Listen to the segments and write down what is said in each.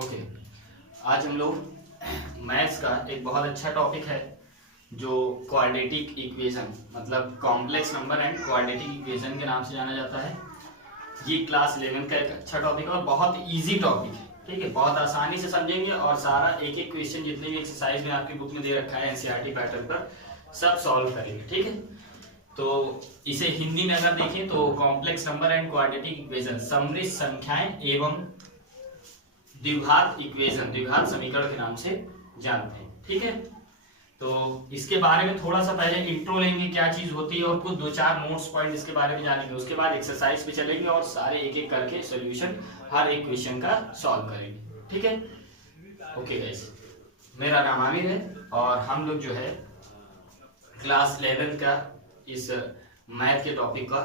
Okay, आज हम लोग मैथ्स का एक बहुत अच्छा टॉपिक है जो क्वाड्रेटिक इक्वेशन मतलब complex number and quadratic equation के नाम से जाना जाता है। ये क्लास 11 का एक अच्छा टॉपिक है और बहुत इजी टॉपिक है। ठीक है, बहुत आसानी से समझेंगे और सारा एक एक क्वेश्चन जितने भी एक्सरसाइज में आपकी बुक में दे रखा है एनसीईआरटी पैटर्न पर सब सॉल्व करेंगे। ठीक है, तो इसे हिंदी में अगर देखें तो complex number and quadratic equation समृद्ध संख्याएं एवं द्विघात इक्वेशन द्विघात समीकरण के नाम से जानते हैं। ठीक है, तो इसके बारे में थोड़ा सा पहले इंट्रो लेंगे, क्या चीज होती है और कुछ दो चार नोट्स पॉइंट इसके बारे में जानेंगे। उसके बाद एक्सरसाइज पे चलेंगे और सारे एक एक करके सॉल्यूशन हर एक क्वेश्चन का सॉल्व करेंगे। ठीक है, ओके गाइस, मेरा नाम आमिर है और हम लोग जो है क्लास 11 का इस मैथ के टॉपिक का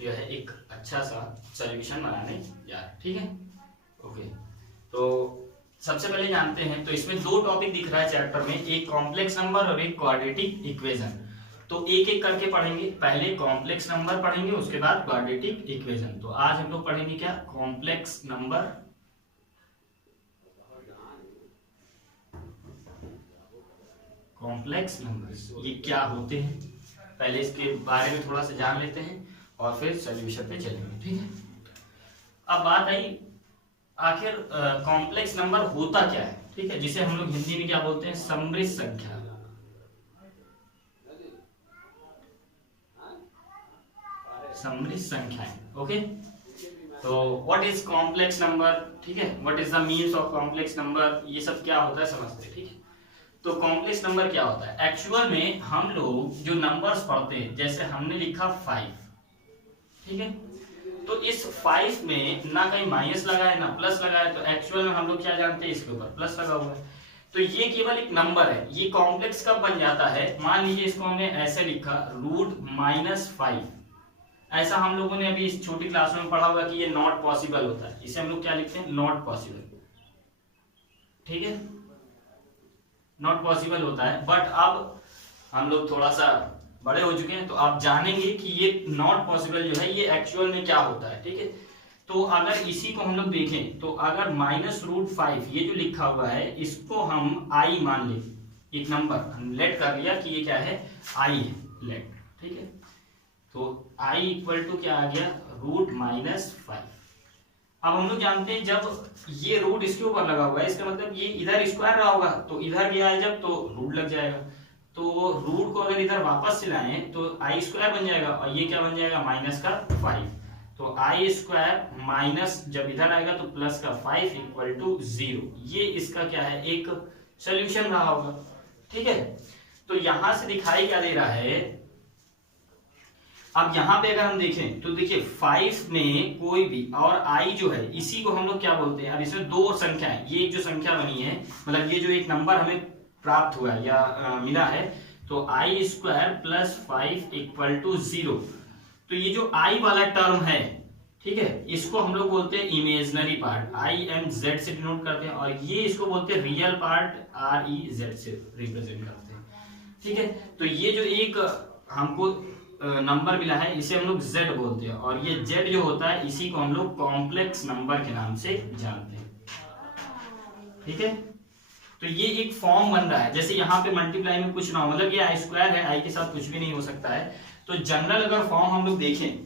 जो है एक अच्छा सा सॉल्यूशन बनाने जा रहे हैं। ठीक है, ओके, तो सबसे पहले जानते हैं, तो इसमें दो टॉपिक दिख रहा है चैप्टर में, एक कॉम्प्लेक्स नंबर और एक क्वाड्रेटिक इक्वेशन। तो एक एक करके पढ़ेंगे, पहले कॉम्प्लेक्स नंबर पढ़ेंगे उसके बाद क्वाड्रेटिक इक्वेशन। तो आज हम लोग पढ़ेंगे क्या, कॉम्प्लेक्स नंबर कॉम्प्लेक्स नंबर ये क्या होते हैं, पहले इसके बारे में थोड़ा सा जान लेते हैं और फिर सॉल्यूशन पे चलेंगे। ठीक है, अब बात आई आखिर कॉम्प्लेक्स नंबर होता क्या है। ठीक है, जिसे हम लोग हिंदी में क्या बोलते हैं, समृद्ध संख्या। समृद्ध संख्याएं। ओके, तो व्हाट इज कॉम्प्लेक्स नंबर, ठीक है, what is the means of complex number, ये सब क्या होता है समझते हैं। ठीक है, तो कॉम्प्लेक्स नंबर क्या होता है, एक्चुअल में हम लोग जो नंबर्स पढ़ते हैं, जैसे हमने लिखा 5, ठीक है, तो इस 5 में ना कहीं माइनस लगा है ना प्लस लगा है, तो एक्चुअल में हम लोग क्या जानते हैं, इसके ऊपर प्लस लगा हुआ है। तो ये केवल एक नंबर है। ये कॉम्प्लेक्स कब बन जाता है, मान लीजिए इसको हमने ऐसे लिखा √-5, ऐसा हम लोगों ने अभी इस छोटी क्लास में पढ़ा होगा कि ये नॉट पॉसिबल होता है, इसे हम लोग क्या लिखते हैं, नॉट पॉसिबल। ठीक है, नॉट पॉसिबल होता है, बट अब हम लोग थोड़ा सा बड़े हो चुके हैं तो आप जानेंगे कि ये नॉट पॉसिबल जो है ये एक्चुअल में क्या होता है। ठीक है, तो अगर इसी को हम लोग देखें तो अगर -√5 ये जो लिखा हुआ है इसको हम i मान लें, एक नंबर लेट कर लिया कि ये क्या है, i है, लेट। ठीक है, तो i इक्वल टू क्या आ गया, √-5। अब हम लोग जानते हैं जब ये रूट इसके ऊपर लगा हुआ है इसका मतलब ये इधर स्क्वायर रहा होगा, तो इधर गया है जब तो रूट लग जाएगा, तो रूट को अगर इधर वापस से लाएं तो आई स्क्वायर बन जाएगा और ये क्या बन जाएगा, -5। तो आई स्क्वायर माइनस जब इधर आएगा तो प्लस का 5 इक्वल टू 0। ये इसका क्या है, एक सोल्यूशन रहा होगा। ठीक है, तो यहां से दिखाई क्या दे रहा है, अब यहां पे अगर हम देखें तो देखिए 5 में कोई भी और i जो है इसी को हम लोग क्या बोलते हैं, अब इसमें दो संख्याएं, ये जो संख्या बनी है मतलब ये जो एक नंबर हमें प्राप्त हुआ है या मिला है, तो i² + 5 इक्वल टू 0। तो ये जो i वाला टर्म है, ठीक है, इसको हम लोग बोलते हैं इमेजिनरी पार्ट, IMZ से डिनोट करते हैं, और ये इसको बोलते हैं रियल पार्ट, REZ से रिप्रेजेंट करते हैं। ठीक है, तो ये जो एक हमको नंबर मिला है इसे हम लोग z बोलते हैं, और ये z जो होता है इसी को हम लोग कॉम्प्लेक्स नंबर के नाम से जानते हैं। ठीक है, तो ये एक फॉर्म बन रहा है, जैसे यहाँ पे मल्टीप्लाई में कुछ ना हो, मतलब ये i² है, i के साथ कुछ भी नहीं हो सकता है। तो जनरल अगर फॉर्म हम लोग देखें,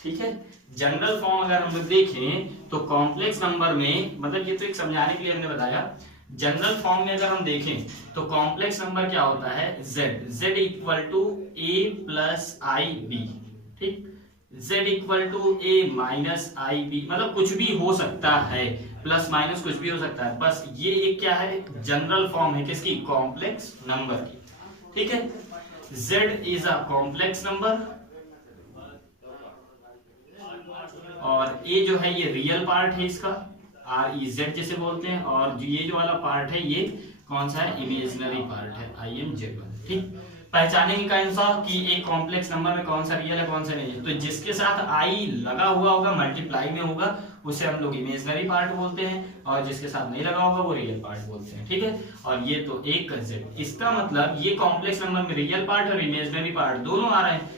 ठीक है, जनरल फॉर्म अगर हम लोग देखें तो कॉम्प्लेक्स नंबर में, मतलब ये तो एक समझाने के लिए हमने बताया, जनरल फॉर्म में अगर हम देखें तो कॉम्प्लेक्स नंबर क्या होता है, z equal to a + ib। ठीक, z equal to a - ib, मतलब कुछ भी हो सकता है, प्लस माइनस कुछ भी हो सकता है, बस ये एक क्या है, जनरल फॉर्म है किसकी, कॉम्प्लेक्स नंबर की। ठीक है, z is a complex number और a जो है ये रियल पार्ट है इसका, REZ जैसे बोलते हैं, और ये जो वाला पार्ट है ये कौन सा है, इमेजिनरी पार्ट है, IMZ। ठीक, पहचानेंगे कौन सा कि एक कॉम्प्लेक्स नंबर में कौन सा रियल है कौन सा नहीं है, तो जिसके साथ i लगा हुआ होगा, मल्टीप्लाई में होगा, उसे हम लोग इमेजिनरी पार्ट बोलते हैं, और जिसके साथ नहीं लगा होगा वो रियल पार्ट बोलते हैं। ठीक है, और ये तो एक z, इसका मतलब ये कॉम्प्लेक्स नंबर में रियल पार्ट और इमेजिनरी पार्ट दोनों आ रहे हैं।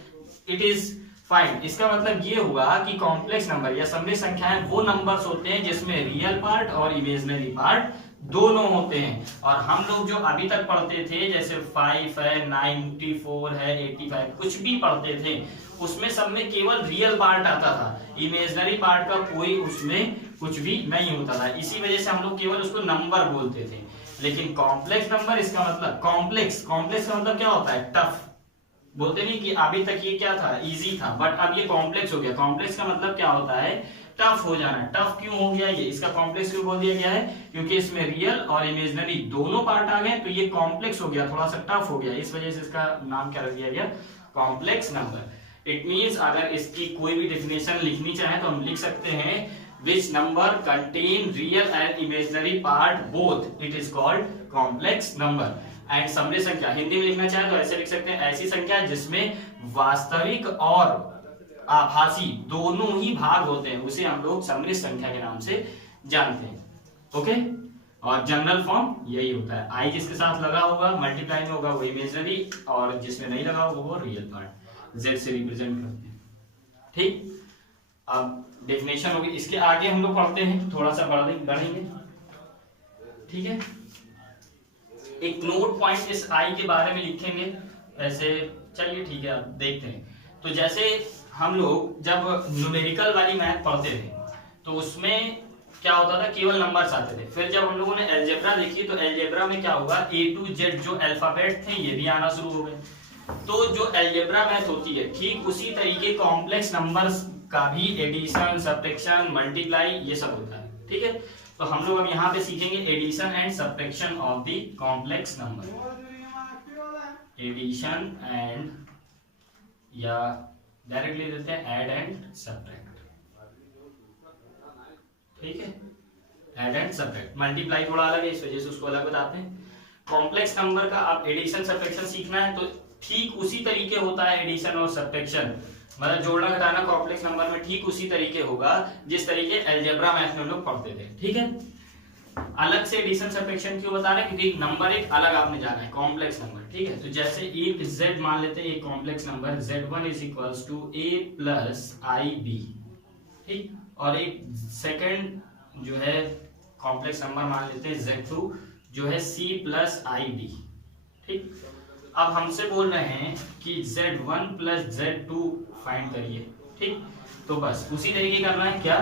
इट इज फाइंड, इसका मतलब ये हुआ कि कॉम्प्लेक्स नंबर या समृद्ध संख्याएं वो नंबर्स होते हैं जिसमें रियल पार्ट और इमेजिनरी पार्ट दोनों होते हैं। और हम लोग जो अभी तक पढ़ते थे जैसे 5 है, 94 है, 85, कुछ भी पढ़ते थे उसमें सब में केवल रियल पार्ट आता था, इमेजिनरी पार्ट का कोई उसमें कुछ भी नहीं होता था। इसी वजह से हम लोग केवल उसको नंबर बोलते थे। लेकिन कॉम्प्लेक्स नंबर, इसका मतलब कॉम्प्लेक्स का मतलब क्या होता है? टफ। बोलते नहीं कि अभी तक ये क्या था? इजी था, बट अब ये कॉम्प्लेक्स हो गया। कॉम्प्लेक्स का मतलब क्या होता है? टफ हो जाना। टफ क्यों हो गया? ये इसका कॉम्प्लेक्स क्यों बोल दिया गया है? क्योंकि इसमें रियल और इमेजिनरी दोनों पार्ट आ गए, तो ये कॉम्प्लेक्स हो गया, थोड़ा सा टफ हो गया। इस वजह से इसका नाम क्या रख दिया गया? Complex number. इट मींस अगर इसकी कोई भी डेफिनेशन लिखनी चाहे तो हम लिख सकते हैं which number contain real and imaginary part both, it is called complex number। And समृद्ध संख्या हिंदी में लिखना चाहे तो ऐसे लिख सकते हैं, ऐसी संख्या जिसमें वास्तविक और आभासी दोनों ही भाग होते हैं, उसे हम लोग समृद्ध संख्या के नाम से जानते हैं। ओके, और जनरल फॉर्म यही होता है, आई जिसके साथ लगा होगा मल्टीप्लाई में होगा वो इमेजिनरी, और जिसमें नहीं लगा होगा वो रियल पार्ट, जेड से रिप्रेजेंट करते हैं। ठीक, अब डेफिनेशन होगी, इसके आगे हम लोग पढ़ते हैं, थोड़ा सा बढ़ेंगे। ठीक है, एक नोट पॉइंट इस आई के बारे में लिखेंगे ऐसे। चलिए ठीक है, अब देखते हैं। तो जैसे हम लोग जब न्यूमेरिकल वाली मैथ पढ़ते थे तो उसमें क्या होता था? केवल नंबर्स आते थे। फिर जब हम लोगों ने अलजेब्रा लिखी तो अलजेब्रा में क्या होगा? A to Z जो अल्फाबेट थे ये भी आना शुरू हो गए। तो जो अलजेब्रा मैथ होती है ठीक उसी तरीके कॉम्प्लेक्स नंबर्स का भी एडिशन, सब्ट्रैक्शन, मल्टीप्लाई ये सब होता है। ठीक है, तो हम लोग अब यहाँ पे सीखेंगे addition and subtraction of the complex number. Addition and, या डायरेक्टली देते हैं ऐड एंड सब्ट्रैक्ट। ठीक है, ऐड एंड सब्ट्रैक्ट। मल्टीप्लाई थोड़ा अलग है, इस वजह से उसको अलग बताते हैं। कॉम्प्लेक्स नंबर का आप एडिशन सब्ट्रैक्शन सीखना है तो ठीक उसी तरीके होता है एडिशन और सब्ट्रैक्शन, मतलब जोड़ना घटाना कॉम्प्लेक्स नंबर में ठीक उसी तरीके होगा जिस तरीके अलजेब्रा मैथ में हम लोग पढ़ते थे। ठीक है, अलग से एडिशन सब्ट्रैक्शन क्यों बता रहे हैं? क्योंकि नंबर एक अलग आपने जाना है, कॉम्प्लेक्स नंबर। ठीक है, तो जैसे एक z मान लेते हैं, एक complex number z1 is equals to a plus ib। ठीक, और एक सेकंड जो है कॉम्प्लेक्स नंबर मान लेते हैं z2 जो है c प्लस ib। ठीक, अब हमसे बोल रहे हैं कि z1 प्लस z2 फाइंड करिए। ठीक, तो बस उसी तरीके करना है। क्या?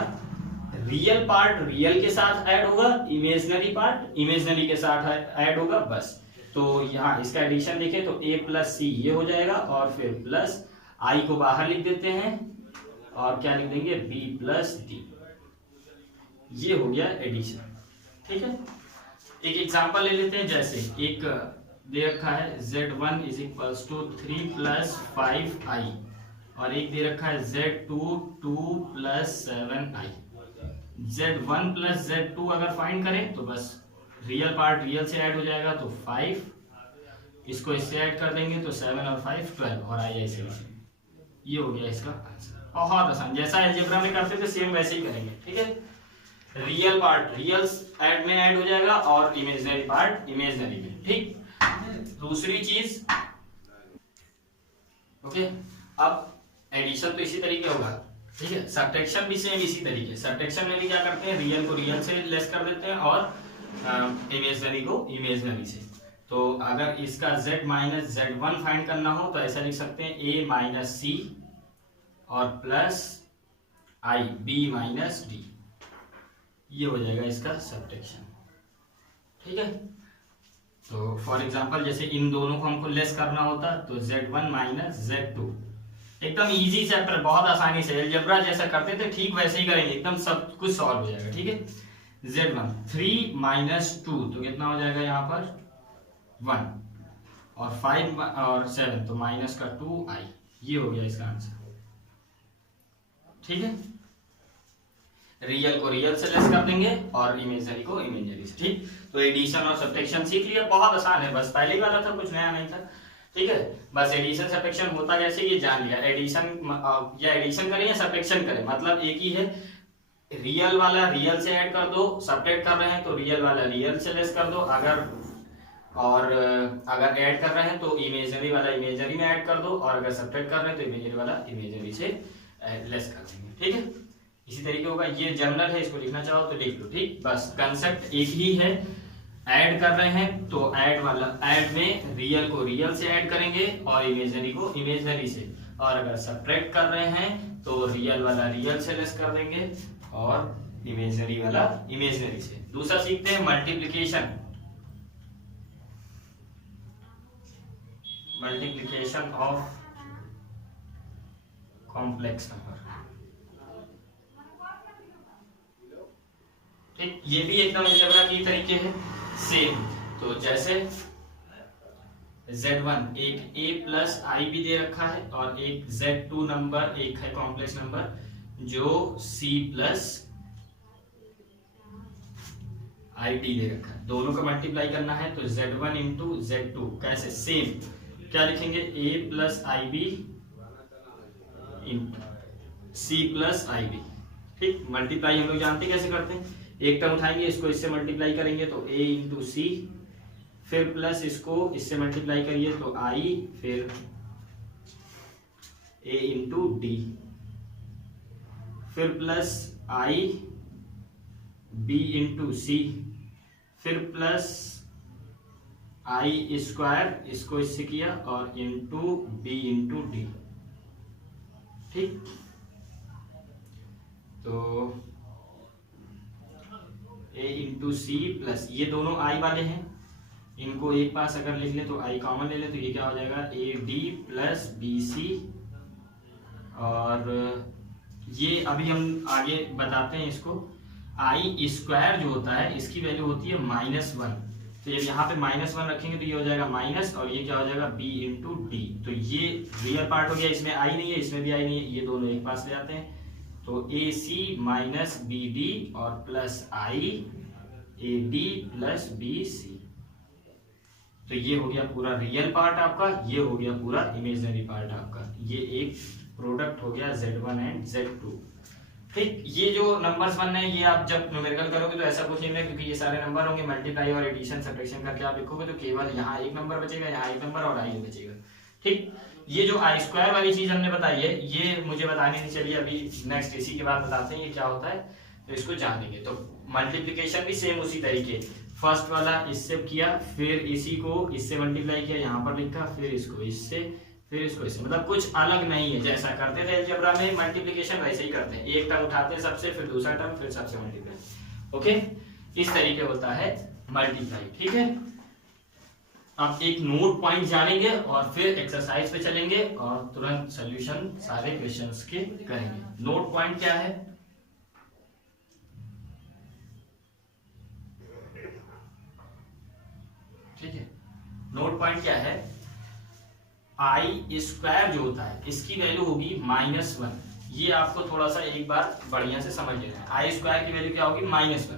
रियल पार्ट रियल के साथ ऐड होगा, इमेजिनरी पार्ट इमेजिनरी के साथ ऐड होगा, बस। तो यहाँ इसका एडिशन देखें तो a प्लस सी ये हो जाएगा, और फिर प्लस i को बाहर लिख देते हैं और क्या लिख देंगे? b plus D. ये हो गया एडिशन। ठीक है, एक एग्जांपल ले लेते हैं। जैसे एक दे रखा है z1 is equals to 3 plus 5i, और एक दे रखा है z2 2 plus 7i। z1 plus z2 अगर फाइंड करें तो बस रियल पार्ट रियल से ऐड हो जाएगा तो 5, इसको इससे ऐड कर देंगे तो 7 और 5 12, और आई ऐसे। ये हो गया इसका आंसर। बहुत आसान, जैसा अलजेब्रा में करते थे सेम वैसे ही करेंगे। ठीक है, रियल पार्ट रियल ऐड में ऐड हो जाएगा और इमेजिनरी पार्ट इमेजिनरी में। ठीक, दूसरी चीज, ओके, अब एडिशन तो इसी तरीके होगा। ठीक है, सब्ट्रैक्शन भी सेम इसी तरीके। सब्ट्रैक्शन में भी क्या करते हैं? रियल को रियल से लेस कर देते हैं और इमेजिनरी को इमेजिनरी से। तो अगर इसका z माइनस z1 फाइंड करना हो तो ऐसा लिख सकते हैं a माइनस सी और plus i b minus D. ये हो जाएगा इसका सब्ट्रैक्शन। ठीक है, तो फॉर एग्जांपल जैसे इन दोनों को हमको लेस करना होता तो z1 माइनस z2। एकदम इजी चैप्टर, बहुत आसानी से अलजेब्रा जैसा करते थे ठीक वैसे ही करेंगे, एकदम सब कुछ सॉल्व हो जाएगा। ठीक है, z1 3 माइनस 2 तो कितना हो जाएगा? यहाँ पर 1, और 5 और 7 तो माइनस का 2i। ये हो गया इसका आंसर। ठीक है, रियल को रियल से लेस कर देंगे और इमेजिनरी को इमेजिनरी से। ठीक, तो एडिशन और सब्ट्रैक्शन सीख लिया, बहुत आसान है, बस पहले ही वाला था, कुछ नया नहीं था। ठीक है, बस एडिशन सब्ट्रैक्शन होता कैसे ये जान लिया। एडिशन या एडिशन करें या सब्ट्रैक्शन करें मतलब एक ही है। रियल वाला रियल से ऐड कर दो, सब्ट्रैक्ट कर रहे हैं तो रियल वाला रियल से लेस कर दो। अगर और अगर ऐड कर रहे हैं तो इमेजनरी वाला इमेजनरी में ऐड कर दो, और अगर सब्ट्रैक्ट कर रहे हैं तो इमेजनरी वाला इमेजनरी से लेस कर देंगे। ठीक है, इसी तरीके होगा। ये जनरल है, इसको लिखना चाहो तो लिख लो। ठीक, बस कंसेप्ट एक ही है। ऐड कर रहे हैं तो ऐड वाला, ऐड में रियल को रियल से ऐड करेंगे और इमेजनरी को इमेजनरी से, और अगर सब्ट्रैक्ट कर रहे हैं तो रियल वाला रियल से लेस कर देंगे और इमेजनरी वाला इमेजनरी से। दूसरा सीखते हैं multiplication. Multiplication of complex number. ठीक, ये भी एकदम अलजेब्रा की तरीके है, सेम। तो जैसे Z1 एक a प्लस आई भी दे रखा है, और एक Z2 नंबर एक है कॉम्प्लेक्स नंबर जो c प्लस आई डी दे रखा है। दोनों का मल्टीप्लाई करना है तो Z1 इंटू Z2 कैसे, सेम। क्या लिखेंगे, a plus I B C plus I B. ठीक, मल्टीप्लाई हम लोग जानते कैसे करते हैं। एक टर्म उठाएंगे, इसको इससे मल्टीप्लाई करेंगे तो a इंटू सी, फिर प्लस इसको इससे मल्टीप्लाई करिए तो i, फिर a इंटू डी, फिर प्लस i b इंटू सी, फिर प्लस i स्क्वायर, इसको इससे किया, और इंटू b इंटू डी। ठीक, तो a इंटू सी प्लस, ये दोनों i वाले हैं, इनको एक पास अगर लिख ले तो i कॉमन ले ले तो ये क्या हो जाएगा, A D plus B C. और ये अभी हम आगे बताते हैं इसको। आई स्क्वायर जो होता है इसकी वैल्यू होती है -1, तो जब यहाँ पे -1 रखेंगे तो ये हो जाएगा माइनस, और ये क्या हो जाएगा b इंटू डी। तो ये रियल पार्ट हो गया, इसमें आई नहीं है, इसमें भी आई नहीं है, ये दोनों एक पास ले जाते हैं तो A C minus B D और plus I A D plus B C. तो ये हो गया पूरा रियल पार्ट आपका, ये हो गया पूरा इमेजिनरी पार्ट आपका। ये एक प्रोडक्ट हो गया Z1 एंड Z2। ठीक, ये जो नंबर्स बनने हैं ये आप जब न्यूमेरिकल करोगे तो ऐसा कुछ नहीं है, क्योंकि ये सारे नंबर होंगे, मल्टीप्लाई और एडिशन सब्ट्रैक्शन करके आप लिखोगे तो केवल यहाँ एक नंबर बचेगा, यहाँ एक नंबर और आई बचेगा। ठीक, ये जो आई स्क्वायर वाली चीज हमने बताई है ये मुझे बतानी नहीं, चलिए अभी नेक्स्ट इसी के बाद बताते हैं ये क्या होता है, तो इसको जानेंगे। तो मल्टीप्लिकेशन भी सेम उसी तरीके, फर्स्ट वाला इससे किया, फिर इसी को इससे मल्टीप्लाई किया, यहाँ पर लिखा, फिर इसको इससे, फिर इसको इससे, मतलब कुछ अलग नहीं है। जैसा करते थे अलजेब्रा में मल्टीप्लिकेशन वैसे ही करते हैं, एक टर्म उठाते हैं सबसे, फिर दूसरा टर्म, फिर सबसे मल्टीप्लाई। ओके, इस तरीके होता है मल्टीप्लाई। ठीक है, अब एक नोट पॉइंट जानेंगे और फिर एक्सरसाइज पे चलेंगे और तुरंत सॉल्यूशन सारे क्वेश्चंस के करेंगे। नोट पॉइंट क्या है, ठीक है, नोट पॉइंट क्या है, आई स्क्वायर जो होता है इसकी वैल्यू होगी -1। ये आपको थोड़ा सा एक बार बढ़िया से समझ लेना है। आई स्क्वायर की वैल्यू क्या होगी, -1।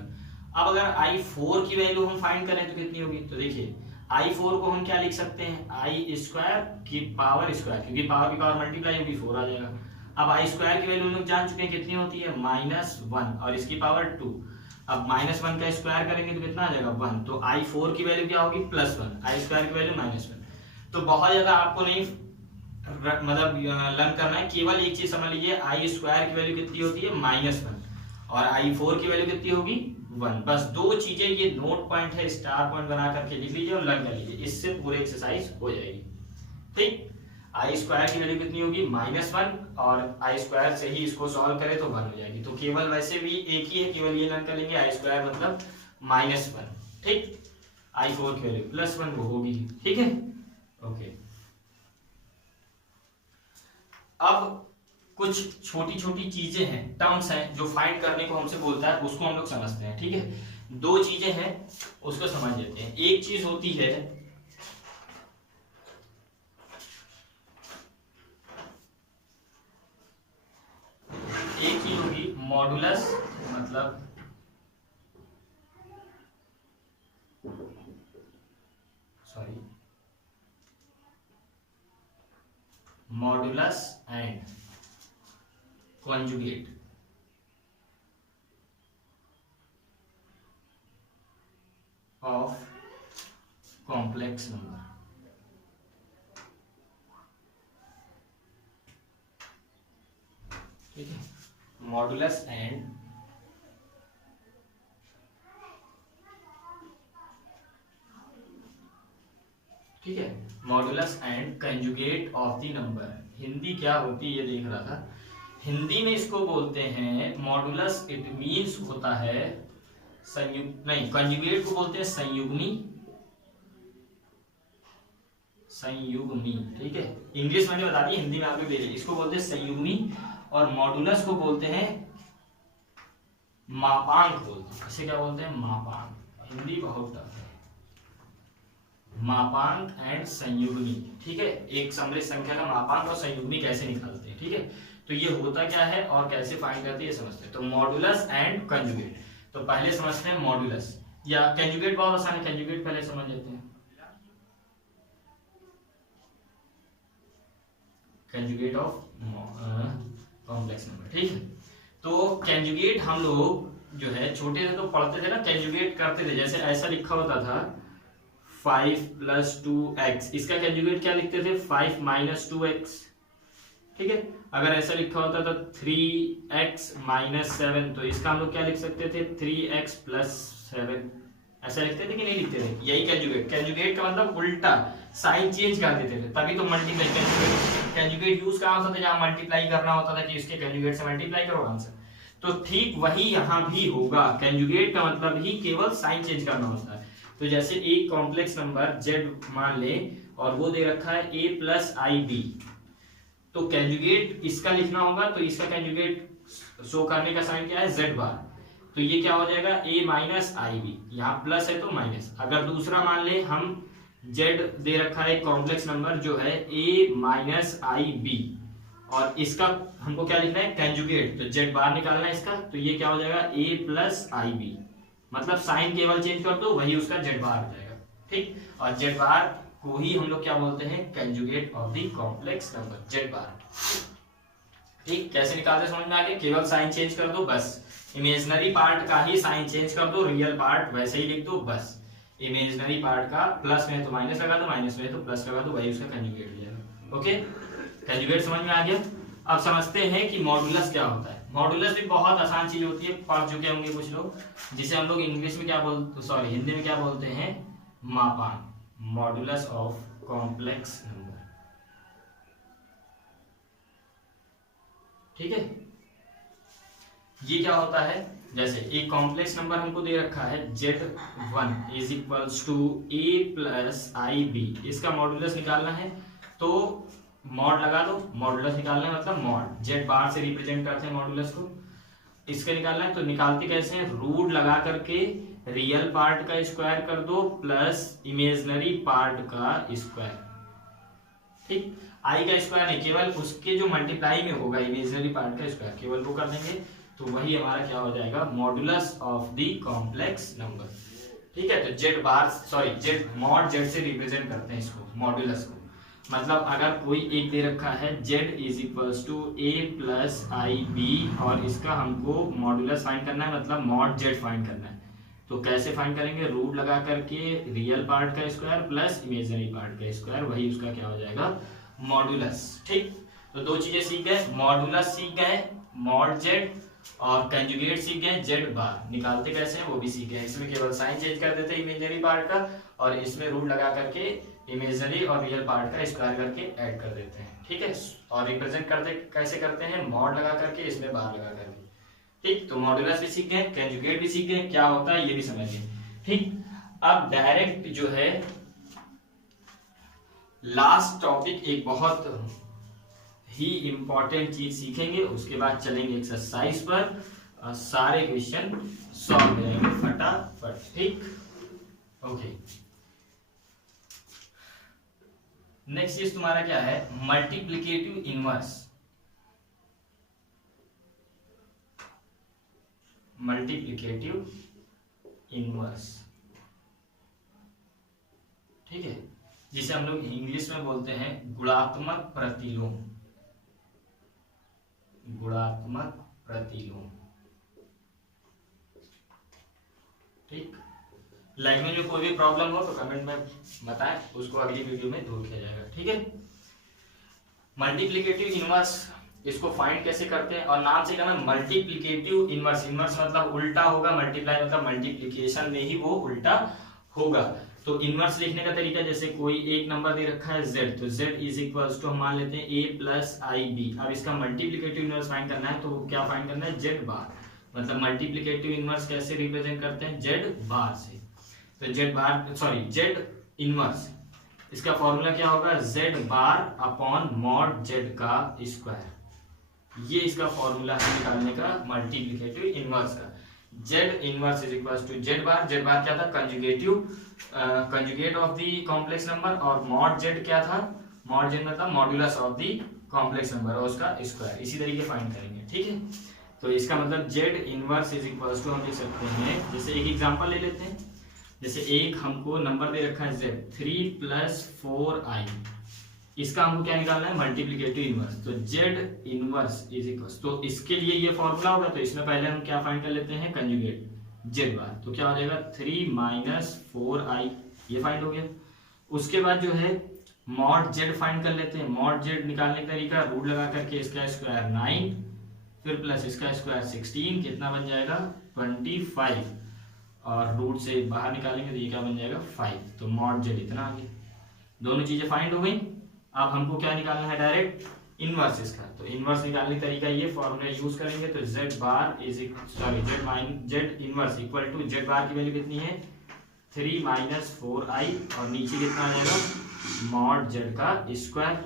अब अगर i4 की वैल्यू हम फाइंड करें तो कितनी होगी, तो देखिए i4 को हम क्या लिख सकते हैं, आई स्क्वायर की पावर स्क्वायर, क्योंकि पावर की पावर मल्टीप्लाई होगी 4 आ जाएगा। अब आई स्क्वायर की वैल्यू हम लोग जान चुके हैं कितनी होती है, -1, और इसकी पावर 2। अब -1 का स्क्वायर करेंगे तो कितना आ जाएगा, 1। तो i4 की वैल्यू क्या होगी, +1, आई स्क्वायर की वैल्यू -1। तो बहुत ज्यादा आपको नहीं मतलब लर्न करना है, केवल एक चीज समझ लीजिए, आई स्क्वायर की वैल्यू कितनी होती है, -1, और i4 की वैल्यू कितनी होगी, 1। बस दो चीजें, ये नोट पॉइंट है, स्टार पॉइंट बना करके लिख लीजिए और लर्न कर लीजिए, इससे पूरी एक्सरसाइज हो जाएगी। ठीक, आई स्क्वायर की वैल्यू कितनी होगी, -1, और आई स्क्वायर से ही इसको सॉल्व करें तो 1 हो जाएगी। तो केवल वैसे भी एक ही है, केवल ये लर्न कर लेंगे, आई स्क्वायर मतलब -1। ठीक, i4 की वैल्यू +1 वो होगी। ठीक है, ओके। अब कुछ छोटी छोटी चीजें हैं, टर्म्स हैं जो फाइंड करने को हमसे बोलता है, उसको हम लोग समझते हैं। ठीक है, दो चीजें हैं उसको समझ लेते हैं। एक चीज होती है होगी मॉडुलस, मतलब modulus and conjugate. Of complex number. ठीक है, मॉडुलस एंड ठीक है, modulus and conjugate of the number. Hindi क्या होती है ये देख रहा था। हिंदी में इसको बोलते हैं मॉडुलस, इट मीन्स होता है संयुग, नहीं कंजुगेट को बोलते हैं संयुग्मी, संयुग्मी। ठीक है, इंग्लिश मैंने बता दी, हिंदी में आपको दे दी। इसको बोलते हैं संयुग्मी और मॉडुलस को बोलते हैं मापांक बोलते हैं। इसे क्या बोलते हैं? मापांक। हिंदी बहुत टफ है। मापांक एंड संयुग्मी। ठीक है, एक समृद्ध संख्या का मापांक और संयुग्मी कैसे निकालते हैं। ठीक है, तो ये होता क्या है और कैसे फाइंड करते हैं ये समझते हैं। तो मॉडुलस एंड कंजुगेट, तो पहले समझते हैं मॉडुलस, या कंजुगेट बहुत आसान है, कंजुगेट पहले समझ लेते हैं। Conjugate of complex number. ठीक है, तो कंजुगेट हम लोग जो है छोटे थे तो पढ़ते थे ना, कंजुगेट करते थे। जैसे ऐसा लिखा होता था 5 + 2x, इसका कंजुगेट क्या लिखते थे? 5 - 2x। ठीक है, अगर ऐसा लिखा होता था 3x - 7, तो इसका हम लोग क्या लिख सकते थे? 3x + 7। ऐसा लिखते थे कि नहीं लिखते थे? यही कंजुगेट। कंजुगेट का मतलब उल्टा, साइन चेंज कर देते थे, तभी तो मल्टीप्लाई। कंजुगेट यूज कहाँ होता था? जहां मल्टीप्लाई करना होता था कि इसके कंजुगेट से मल्टीप्लाई करो आंसर। तो ठीक वही यहां भी होगा। कंजुगेट का मतलब ही केवल साइन चेंज करना होता है। तो जैसे एक कॉम्प्लेक्स नंबर z मान ले और वो दे रखा है a + ib, तो कंजुगेट इसका लिखना होगा, तो इसका कंजुगेट शो करने का साइन क्या है? z बार। तो ये क्या हो जाएगा? a - ib, यहाँ प्लस है तो माइनस। अगर दूसरा मान ले हम, z दे रखा है कॉम्प्लेक्स नंबर जो है a - ib, और इसका हमको क्या लिखना है? कंजुगेट, तो z बार निकालना है इसका, तो ये क्या हो जाएगा? a + ib, मतलब साइन केवल चेंज कर दो, वही उसका z बार हो जाएगा। ठीक, और z बार को ही हम लोग क्या बोलते हैं? Conjugate of the complex number, z बार। ठीक, कैसे निकालते समझ में आ गया? केवल साइन चेंज कर दो बस, इमेजिनरी पार्ट का ही साइन चेंज कर दो, रियल पार्ट वैसे ही लिख दो बस। इमेजिनरी पार्ट का प्लस में तो माइनस लगा दो, माइनस में तो प्लस लगा दो, वही उसका कंजुगेट हो जाएगा। ओके, कंजुगेट समझ में आ गया। अब समझते हैं कि मॉडुलस क्या होता है। मॉडुलस भी बहुत आसान चीज होती है, पढ़ चुके होंगे कुछ लोग, जिसे हम लोग इंग्लिश में क्या बोलते, सॉरी हिंदी में क्या बोलते हैं? मापांक, मॉडुलस ऑफ कॉम्प्लेक्स नंबर। ठीक है, ये क्या होता है? जैसे एक कॉम्प्लेक्स नंबर हमको दे रखा है z1 = a + ib, इसका मॉडुलस निकालना है, तो मॉड लगा दो। मॉडुलस निकालना है मतलब मॉड, z बार से रिप्रेजेंट करते हैं मॉडुलस को। इसका निकालना है तो निकालते कैसे हैं? रूट लगा करके रियल पार्ट का स्क्वायर कर दो प्लस इमेजिनरी पार्ट का स्क्वायर। ठीक, आई का स्क्वायर नहीं, केवल उसके जो मल्टीप्लाई में होगा इमेजिनरी पार्ट का स्क्वायर, केवल वो कर देंगे, तो वही हमारा क्या हो जाएगा? Modulus of the complex number. ठीक है, तो z bar, sorry z mod z से रिप्रेजेंट करते हैं इसको, मॉडुलस को। मतलब अगर कोई एक दे रखा है z = a + ib, और इसका हमको मॉडुलस फाइंड करना है, मतलब मॉड z फाइंड करना है, तो कैसे फाइंड करेंगे? रूट लगा करके रियल पार्ट का स्क्वायर प्लस इमेजिनरी पार्ट का स्क्वायर, वही उसका क्या हो जाएगा? मॉडुलस। ठीक, तो दो चीजें सीख गए, मॉडुलस सीख गए, मॉड z, और कंजुगेट सीख गए, z बार। निकालते कैसे हैं वो भी सीख गए। इसमें केवल साइन चेंज कर देते हैं इमेजिनरी पार्ट का, और इसमें रूट लगा करके इमेजिनरी और रियल पार्ट का स्क्वायर करके ऐड कर देते हैं। ठीक है, और रिप्रेजेंट करते कैसे करते हैं? मॉड लगा करके, इसमें बार लगा करके। ठीक, तो मॉडुलस भी सीख गए, कंजुगेट भी सीख गए, क्या होता है ये भी समझ गए। ठीक, अब डायरेक्ट जो है लास्ट टॉपिक, एक बहुत ही इंपॉर्टेंट चीज सीखेंगे, उसके बाद चलेंगे एक्सरसाइज पर, सारे क्वेश्चन सॉल्व करेंगे फटाफट। ठीक, ओके। नेक्स्ट चीज तुम्हारा क्या है? Multiplicative inverse. मल्टीप्लिकेटिव इनवर्स, ठीक है, जिसे हम लोग इंग्लिश में बोलते हैं गुणात्मक प्रतिलोम। गुणात्मक प्रतिलोम। ठीक, लैंग्वेज में कोई भी प्रॉब्लम हो तो कमेंट में बताएं, उसको अगली वीडियो में दूर किया जाएगा। ठीक है, मल्टीप्लिकेटिव इनवर्स इसको फाइंड कैसे करते हैं, और नाम से क्या है मल्टीप्लिकेटिव इनवर्स। इनवर्स मतलब उल्टा होगा, मल्टीप्लाई मतलब मल्टीप्लिकेशन में ही वो उल्टा होगा। तो इनवर्स लिखने का तरीका, जैसे कोई एक नंबर दे रखा है z, तो z इज इक्वल्स टू हम मान लेते हैं a प्लस आई बी। अब इसका मल्टीप्लिकेटिव इनवर्स फाइंड करना है, तो क्या फाइंड करना है, z बार। मतलब मल्टीप्लिकेटिव इनवर्स कैसे रिप्रेजेंट करते हैं, z बार से। तो z bar sorry z inverse, इसका फॉर्मूला क्या होगा, z bar upon mod z का स्क्वायर। ये इसका फॉर्मूला है निकालने का मल्टीप्लिकेटिव इनवर्स का। z inverse is equals to z bar क्या था, conjugate of the complex number, और मॉड z क्या था, मॉड z मतलब modulus of the complex number और उसका स्क्वायर। इसी तरीके फाइंड करेंगे। ठीक है, तो इसका मतलब z inverse is equals to हम लिख सकते हैं, जैसे एक एग्जांपल ले लेते हैं। जैसे एक हमको नंबर दे रखा है z 3 प्लस 4i, इसका हमको क्या निकालना है, मल्टीप्लिकेटिव इनवर्स। तो z इनवर्स इज इक्वल्स, तो इसके लिए ये फॉर्मूला होगा, तो इसमें पहले हम क्या फाइंड कर लेते हैं, कंजुगेट z बार। तो क्या हो जाएगा 3 माइनस 4i, ये फाइंड हो गया। उसके बाद जो है मॉड z फाइंड कर लेते हैं। मॉड z निकालने का तरीका, रूट लगा करके इसका स्क्वायर 9 फिर प्लस इसका स्क्वायर 16, कितना बन जाएगा 25, और रूट से बाहर निकालेंगे तो ये क्या बन जाएगा 5। तो मॉड z इतना आ गया, दोनों चीजें फाइंड हो गई। अब हमको क्या निकालना है, डायरेक्ट इनवर्स इसका। तो इनवर्स निकालने का तरीका ये फॉर्मूला यूज करेंगे। तो z bar is z inverse equal to z bar की वैल्यू कितनी है 3 माइनस 4i, और नीचे कितना आ जाएगा मॉड z का स्क्वायर।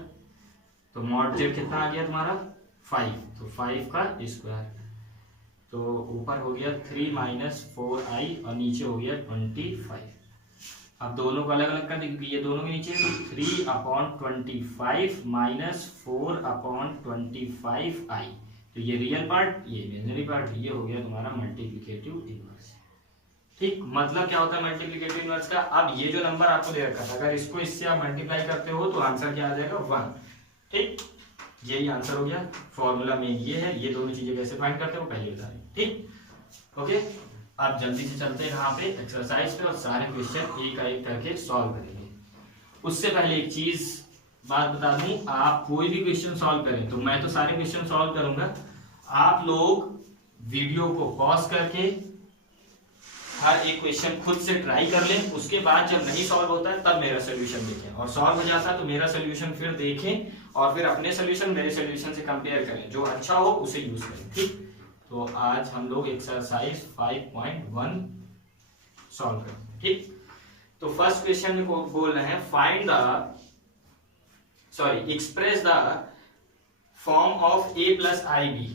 तो मॉड z कितना आ गया तुम्हारा 5, तो 5 का स्क्वायर। तो ऊपर हो गया 3 माइनस 4i और नीचे हो गया 25। अब दोनों को अलग अलग कर देंगे, ये दोनों के नीचे, तो 3 अपॉन 25 माइनस 4 अपॉन 25i। तो ये रियल पार्ट, ये इमेजिनरी पार्ट, ये हो गया तुम्हारा मल्टीप्लिकेटिव इनवर्स। ठीक, मतलब क्या होता है मल्टीप्लिकेटिव इनवर्स का। अब ये जो नंबर आपको दे रखा था, अगर इसको इससे आप मल्टीप्लाई करते हो तो आंसर क्या आ जाएगा 1। ठीक, यही आंसर हो गया। फॉर्मूला में ये है, ये दोनों चीजें कैसे फाइंड करते हो पहले बता रहे। ठीक, ओके, आप जल्दी से चलते हैं यहाँ पे एक्सरसाइज पे और सारे क्वेश्चन एक एक करके सॉल्व करेंगे। उससे पहले एक चीज बात बता दूं, आप कोई भी क्वेश्चन सॉल्व करें, तो मैं तो सारे क्वेश्चन सॉल्व करूंगा, आप लोग वीडियो को पॉज करके हर एक क्वेश्चन खुद से ट्राई कर लें। उसके बाद जब नहीं सॉल्व होता है तब मेरा सोल्यूशन देखें, और सॉल्व हो जाता है तो मेरा सोल्यूशन फिर देखें, और फिर अपने सोल्यूशन मेरे सोल्यूशन से कंपेयर करें, जो अच्छा हो उसे यूज करें। ठीक, तो आज हम लोग एक्सरसाइज 5.1 सॉल्व करते हैं। ठीक, तो फर्स्ट क्वेश्चन में बोल रहे हैं find the express the form of a plus I B.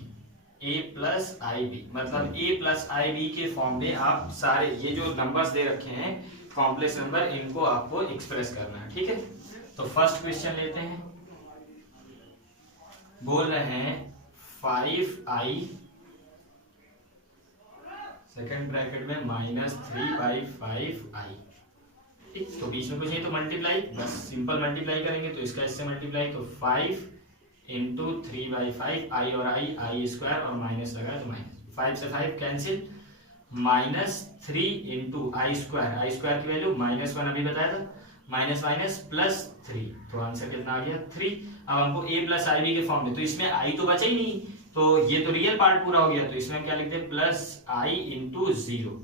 a plus I B मतलब a प्लस आई बी के फॉर्म में आप सारे ये जो नंबर्स दे रखे हैं कॉम्प्लेक्स नंबर, इनको आपको एक्सप्रेस करना है। ठीक है, तो फर्स्ट क्वेश्चन लेते हैं। बोल रहे हैं 5i सेकेंड ब्रैकेट में माइनस 3/5i। ठीक, तो बीच में कुछ नहीं तो मल्टीप्लाई, बस सिंपल मल्टीप्लाई करेंगे, तो इसका इससे मल्टीप्लाई, तो 5 इंटू 3/5, आई और आई स्क्वायर और माइनस लगा तो माइनस 5 से 5 cancel, minus 3 into I square की वैल्यू -1 अभी बताया था, माइनस माइनस प्लस 3, तो आंसर कितना आ गया 3। अब हमको a प्लस आई बी के फॉर्म में, तो इसमें i तो बचा ही नहीं, तो ये तो रियल पार्ट पूरा हो गया, तो इसमें क्या लिखते हैं प्लस i इंटू 0,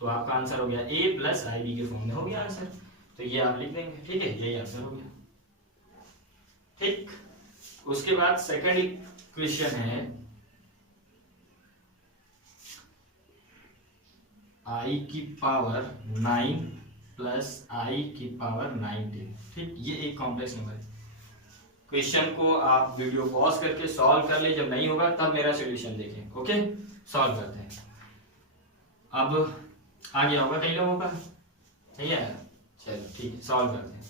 तो आपका आंसर हो गया a प्लस आई बी के फॉर्म में हो गया आंसर, तो ये आप लिख देंगे। ठीक है, यही आंसर हो गया। ठीक, उसके बाद सेकंड क्वेश्चन है i की पावर 9 प्लस i की पावर 19। ठीक, ये एक कॉम्प्लेक्स नंबर है। क्वेश्चन को आप वीडियो पॉज करके सॉल्व कर ले, जब नहीं होगा तब मेरा सॉल्यूशन देखें। ओके, सॉल्व करते हैं। अब आ गया होगा कई लोगों का, सही है, चलो ठीक है, सॉल्व करते हैं।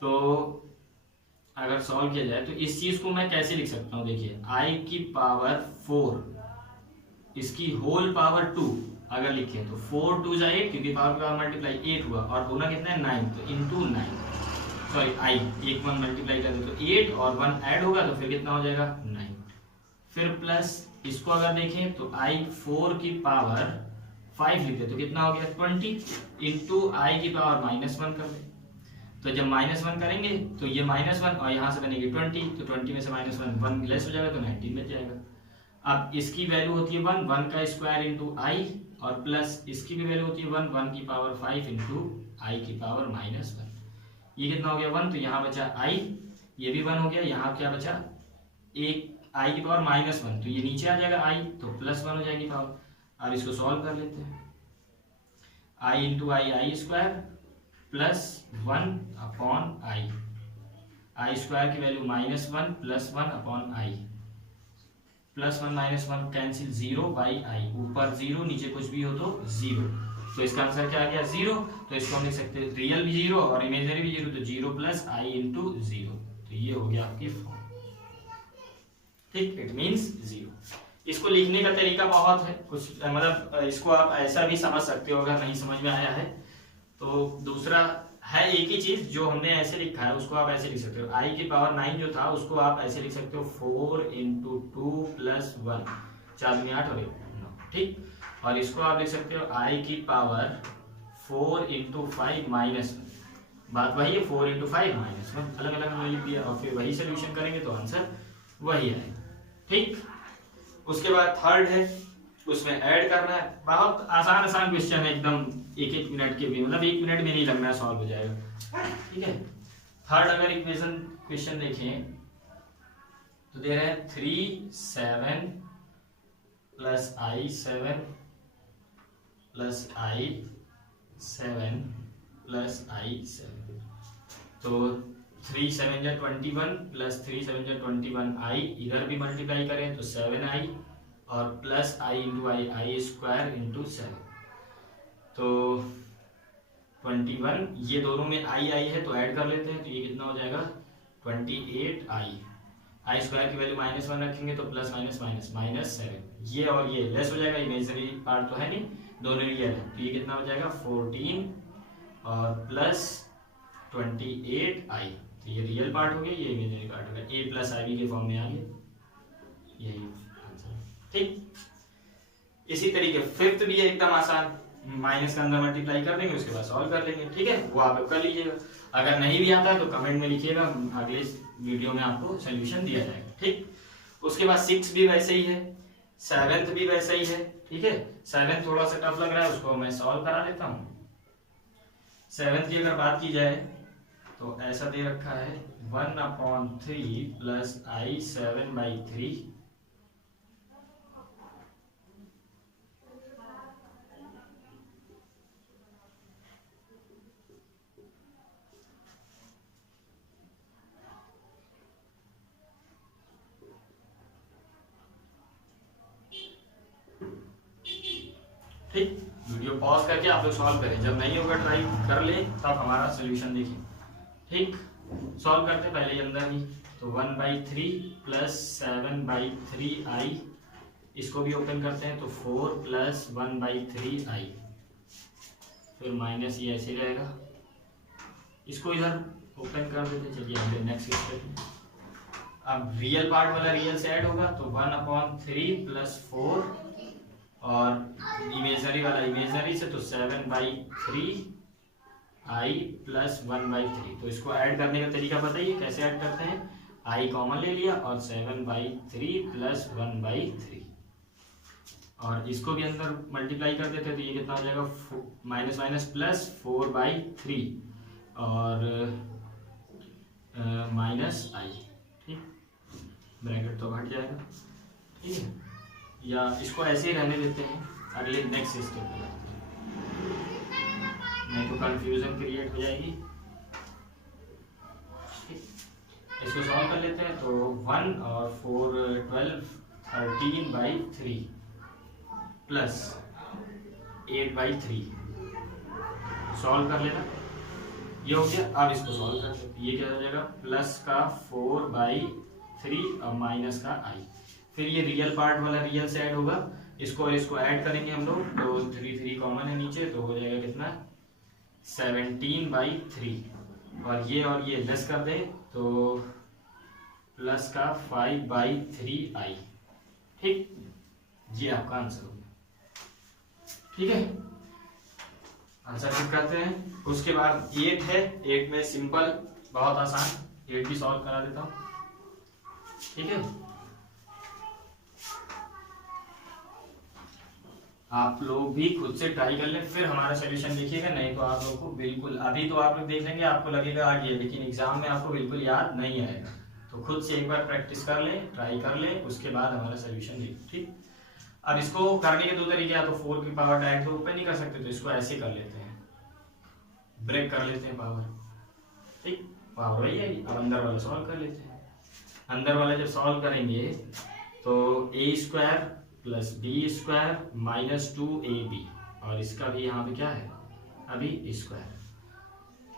तो अगर सॉल्व किया जाए तो इस चीज को मैं कैसे लिख सकता हूँ, देखिए i की पावर 4 इसकी होल पावर 2 अगर लिखे तो 4 2 जा 8, क्योंकि पावर की पावर मल्टीप्लाई 8 हुआ, और गुना कितना है 9, तो इंटू 9 सॉरी i 1 1 मल्टीप्लाई कर दे तो 8 और 1 ऐड होगा तो फिर कितना हो जाएगा 9, फिर प्लस इसको अगर देखें तो i 4 की पावर 5 लिख दे तो कितना हो गया 20 इंटू आई की पावर -1 कर दे। तो जब -1 करेंगे तो ये -1 और यहाँ से बनेगी 20, तो 20 में से -1 लेस हो जाएगा तो 19 बच जाएगा। अब इसकी वैल्यू होती है 1 का स्क्वायर इंटू आई, और प्लस इसकी भी वैल्यू होती है 1 की पावर 5 इंटू आई की पावर -1। ये कितना हो गया 1, तो यहाँ बचा आई, ये भी 1 हो गया, यहाँ क्या बचा एक आई की पावर -1, तो ये नीचे आ जाएगा आई, तो +1 हो जाएगी पावर। अब इसको सॉल्व कर लेते हैं, I into I square plus 1 upon I square की value -1 plus 1 upon I, +1 -1 cancel, 0 by I, ऊपर 0 नीचे कुछ भी हो तो 0, तो इसका आंसर क्या आ गया 0। तो इसको हम लिख सकते हैं रियल भी 0 और इमेजिनरी भी 0, तो 0 प्लस आई इंटू 0, तो ये हो गया आपकी फॉर्म। ठीक, इट मींस 0। इसको लिखने का तरीका बहुत है, कुछ मतलब इसको आप ऐसा भी समझ सकते हो अगर नहीं समझ में आया है तो। दूसरा है एक ही चीज जो हमने ऐसे लिखा है उसको आप ऐसे लिख सकते हो, आई की पावर 9 जो था उसको आप ऐसे लिख सकते हो 4 इंटू 2 प्लस 1, 4 में 8 और 9, ठीक। और इसको आप लिख सकते हो आई की पावर 4 इंटू 5 -1, बात वही है 4 इंटू 5 -1, अलग अलग हमने लिख दिया और फिर वही सोल्यूशन करेंगे तो आंसर वही आएगा, ठीक। उसके बाद थर्ड है, उसमें ऐड करना है, बहुत आसान क्वेश्चन है एकदम, एक मिनट के भी, मतलब 1 मिनट भी नहीं लगना है, सॉल्व हो जाएगा, ठीक है। थर्ड अगर इक्वेशन क्वेश्चन देखें तो दे रहे हैं 3 7 प्लस आई 7 प्लस आई 7 प्लस आई 7, तो 3 7 जा 21 प्लस 3 7 जा 21 आई, इधर भी मल्टीप्लाई करें तो 7 आई और plus I into I square into 7, तो 21, ये दोनों में आई है तो ऐड कर लेते हैं, तो ये कितना हो जाएगा 28 आई स्क्वायर की वैल्यू -1 रखेंगे तो प्लस -7, ये और ये लेस हो जाएगा, इमेजिनरी पार्ट तो है नहीं, दोनों रियल है, तो ये कितना हो जाएगा 14 और प्लस 28 आई, तो ये रियल पार्ट हो गया, ये इमेजिनरी पार्ट हो गया, ए प्लस आई के फॉर्म में आ गया, यही आंसर, ठीक। इसी तरीके फिफ्थ भी है एकदम आसान, माइनस के अंदर मल्टीप्लाई कर देंगे उसके बाद सॉल्व कर लेंगे, ठीक है, वो आप कर लीजिएगा। अगर नहीं भी आता है तो कमेंट में लिखिएगा, अगले वीडियो में आपको सोल्यूशन दिया जाएगा, ठीक। उसके बाद 6 भी वैसे ही है, 7th भी वैसे ही है, ठीक है। 7th थोड़ा सा टफ लग रहा है, उसको मैं सॉल्व करा देता हूँ। 7th की अगर बात की जाए तो ऐसा दे रखा है 1/3 प्लस आई 7/3, ठीक। वीडियो पॉज करके आप लोग सॉल्व करें, जब नहीं होगा ट्राई कर ले तब हमारा सोल्यूशन देखिए, ठीक। सॉल्व करते पहले ही अंदर ही, तो 1/3 प्लस 7/3 आई, इसको भी ओपन करते हैं तो 4 प्लस 1/3 आई, फिर माइनस ये ऐसे रहेगा, इसको इधर ओपन कर देते। चलिए हम नेक्स्ट स्टेप, अब रियल पार्ट वाला रियल से ऐड होगा तो 1/3 प्लस 4 और इमेजनरी वाला इमेजनरी से तो 7/3 आई प्लस 1/3, तो इसको ऐड करने का तरीका बताइए कैसे ऐड करते हैं। आई कॉमन ले लिया और 7/3 प्लस 1/3 और इसको भी अंदर मल्टीप्लाई कर देते तो ये कितना हो जाएगा माइनस माइनस प्लस 4/3 और माइनस आई, ठीक, ब्रैकेट तो हट जाएगा, ठीक है। या इसको ऐसे ही रहने देते हैं, अगले नेक्स्ट स्टेप पे नहीं तो कंफ्यूजन क्रिएट हो जाएगी, इसको सॉल्व कर लेते हैं तो 1 और 4 12 13/3 प्लस 8/3 सॉल्व कर लेना, ये हो गया। अब इसको सॉल्व करते हैं, ये क्या हो जाएगा प्लस का 4/3 और माइनस का आई, फिर ये रियल पार्ट वाला रियल से ऐड होगा, इसको और इसको ऐड करेंगे हम लोग तो 3 कॉमन है नीचे, तो हो जाएगा कितना 17/3 और ये लेस कर दे तो प्लस का 5/3 आई, ठीक, ये आपका आंसर होगा, ठीक। ठीक है, आंसर लिख करते हैं। उसके बाद 8 है, 8 में सिंपल बहुत आसान, 8 भी सॉल्व करा देता हूं। ठीक है, आप लोग भी खुद से ट्राई कर लें, फिर हमारा सोल्यूशन देखिएगा, नहीं तो आप लोग को बिल्कुल, अभी तो आप लोग देख लेंगे आपको लगेगा आ गया, लेकिन एग्जाम में आपको बिल्कुल याद नहीं आएगा। तो खुद से एक बार प्रैक्टिस कर लें, ट्राई कर लें, उसके बाद हमारा सोल्यूशन देखिए। ठीक, अब इसको करने के दो तरीके, या तो 4 की पावर डायरेक्ट तो ओपन नहीं कर सकते, तो इसको ऐसे कर लेते हैं, ब्रेक कर लेते हैं पावर। ठीक, पावर वही है, अब अंदर वाला सॉल्व कर लेते हैं। अंदर वाला जब सॉल्व करेंगे तो A square plus B square minus 2ab, और इसका भी यहाँ पे क्या है अभी स्क्वायर।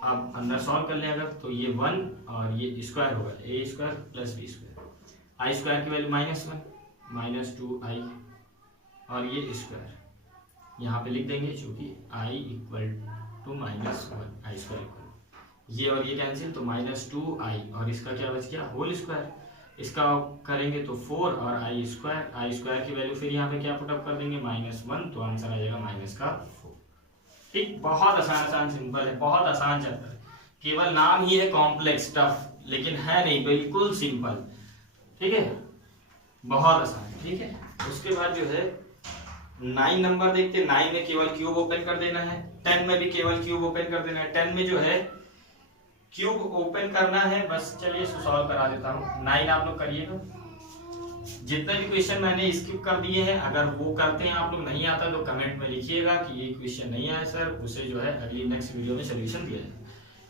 अब अंदर सॉल्व कर ले अगर, तो ये 1 और ये स्क्वायर होगा, ए स्क्वायर प्लस बी स्क्वायर, आई स्क्वायर की वैल्यू -1 माइनस 2i, और ये स्क्वायर यहाँ पे लिख देंगे, चूंकि i equal to -1 I square equal, ये और ये कैंसिल, तो -2i, और इसका क्या बच गया होल स्क्वायर। इसका करेंगे तो 4 और आई स्क्वायर की वैल्यू फिर यहाँ पे क्या पुटअप कर देंगे -1, तो आंसर आ जाएगा -4। ठीक, बहुत आसान सिंपल है, बहुत आसान चैप्टर है, केवल नाम ही है कॉम्प्लेक्स टफ, लेकिन है नहीं, बिल्कुल सिंपल। ठीक है, बहुत आसान। ठीक है, उसके बाद जो है 9 नंबर देखते हैं। 9 में केवल क्यूब ओपन कर देना है, 10 में भी केवल क्यूब ओपन कर देना है। 10 में जो है क्यूब ओपन करना है बस। चलिए इसको सॉल्व करा देता हूँ। 9 आप लोग करिएगा, जितने भी क्वेश्चन मैंने स्किप कर दिए हैं, अगर वो करते हैं आप लोग नहीं आता तो कमेंट में लिखिएगा कि ये क्वेश्चन नहीं आया सर, उसे जो है अगली नेक्स्ट वीडियो में सोल्यूशन दिया जाए।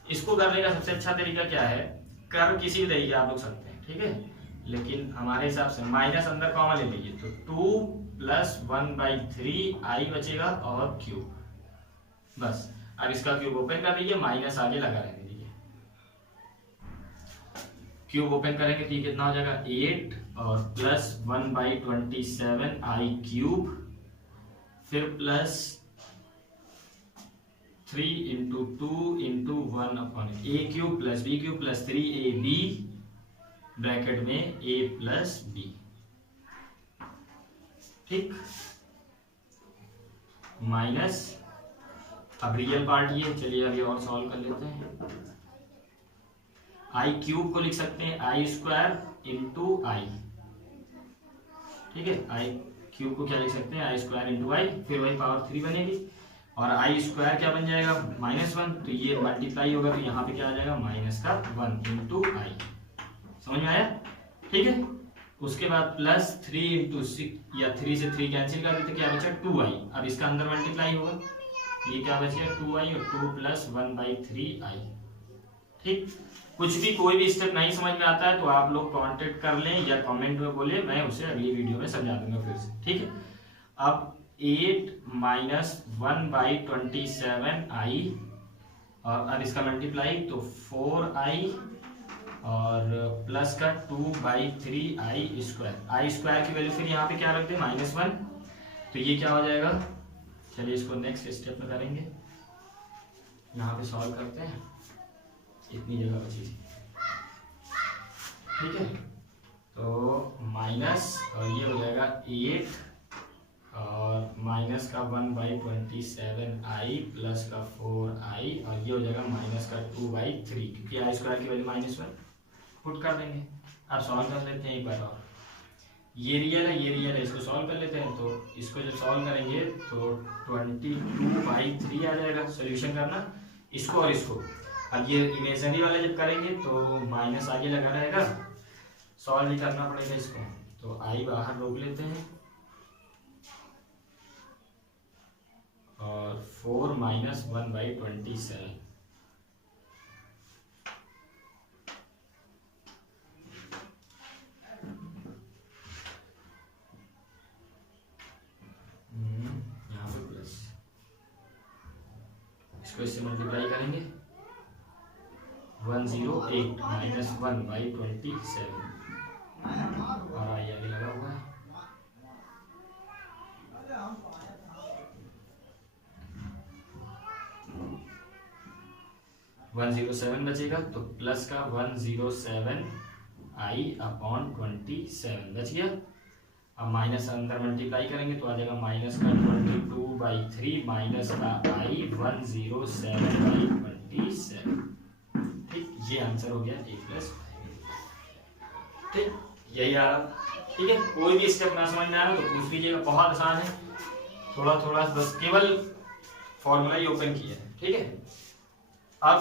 इसको करने का सबसे अच्छा तरीका क्या है, कर किसी भी तरीके आप लोग सकते हैं, ठीक है, लेकिन हमारे हिसाब से माइनस अंदर कॉमन ले लीजिए, तो 2 + 1/3 आई बचेगा और क्यूब, बस। अब इसका क्यूब ओपन कर दीजिए, माइनस आगे लगा रहने दीजिए। क्यूब ओपन करेंगे तो ये कितना हो जाएगा 8 और प्लस 1/27 आई क्यूब, फिर plus 3 × 2 × 1 A cube plus B cube plus 3ab bracket में a प्लस बी। ठीक, माइनस, अब रियल पार्ट ये, चलिए अभी और सॉल्व कर लेते हैं। आई क्यूब को लिख सकते हैं आई स्क्वायर × आई, ठीक है, आई क्यूब को क्या लिख सकते हैं आई स्क्वायर × आई, फिर वही पावर 3 बनेगी, और आई स्क्वायर क्या बन जाएगा -1, तो ये मल्टीप्लाई होगा, तो यहाँ पे क्या आ जाएगा -1 × आई। समझ में आया? ठीक है, उसके बाद प्लस 3 × 6, या 3 से 3 कैंसिल कर देते, क्या बचा 2i। अब इसका अंदर मल्टीप्लाई होगा, ये क्या बचेगा 2i और 2 + 1/3i। ठीक, कुछ भी कोई भी स्टेप नहीं समझ में आता है तो आप लोग कांटेक्ट कर लें या कमेंट में बोले, मैं उसे अगली वीडियो में समझा दूंगा फिर से। ठीक है, अब 8 - 1/27i, और अब इसका मल्टीप्लाई तो 4i और प्लस का 2/3i स्क्वायर। आई स्क्वायर की वैल्यू फिर यहाँ पे क्या रख दे -1, तो ये क्या हो जाएगा। चलिए इसको नेक्स्ट स्टेप में करेंगे, यहाँ पे सॉल्व करते हैं, इतनी जगह बची थी। ठीक है, तो माइनस, और ये हो जाएगा 8 और माइनस का 1/27i प्लस का 4i, और ये हो जाएगा माइनस का 2/3, क्योंकि आई स्क्वायर की वैल्यू -1 पुट कर देंगे। अब सॉल्व कर लेते हैं एक बार और, ये रियल है ये रियल है, इसको सॉल्व कर लेते हैं। तो इसको जब सॉल्व करेंगे तो 22/3 आ जाएगा। सोल्यूशन करना इसको और इसको। अब ये इमेजिनरी वाला जब करेंगे तो माइनस आगे लगा रहेगा, सॉल्व ही करना पड़ेगा इसको, तो आई बाहर रोक लेते हैं, और 4 - 1/27, यहाँ पे प्लस, इसको इससे मल्टीप्लाई करेंगे 108 - 1/27, और आई आगे लगा हुआ है। (107) बचेगा, तो प्लस का 107i/27 बच गया। अब माइनस अंदर मल्टीप्लाई करेंगे तो आ जाएगा माइनस का 22/3 माइनस का I 107/27। ठीक, ये आंसर हो गया A+5। ठीक, यही आ रहा। ठीक है, कोई भी स्टेप ना समझ में आ रहा तो पूछ लीजिएगा, बहुत आसान है, थोड़ा थोड़ा बस केवल फॉर्मूला ही ओपन किया है। ठीक है, अब